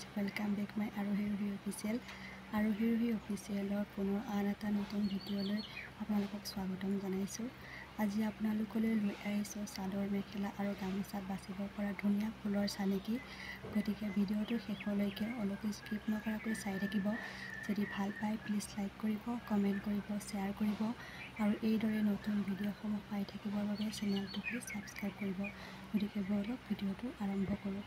Viewers welcome back মাই আৰোহী অফিচিয়েলৰ পুনৰ আন এটা নতুন ভিডিঅ'লৈ আপোনালোকক স্বাগতম জনাইছোঁ। আজি আপোনালোকলৈ লৈ আহিছোঁ চাদৰ মেখেলা আৰু গামোচাত বাচিব পৰা ধুনীয়া ফুলৰ চানেকি। গতিকে ভিডিঅ'টো শেষলৈকে অলপো স্কিপ নকৰাকৈ চাই থাকিব। যদি ভাল পায় প্লিজ লাইক কৰিব, কমেণ্ট কৰিব, শ্বেয়াৰ কৰিব আৰু এইদৰে নতুন ভিডিঅ'সমূহ পাই থাকিবৰ বাবে চেনেলটো প্লিজ ছাবস্ক্ৰাইব কৰিব। গতিকে ব'লক ভিডিঅ'টো আৰম্ভ কৰোঁ।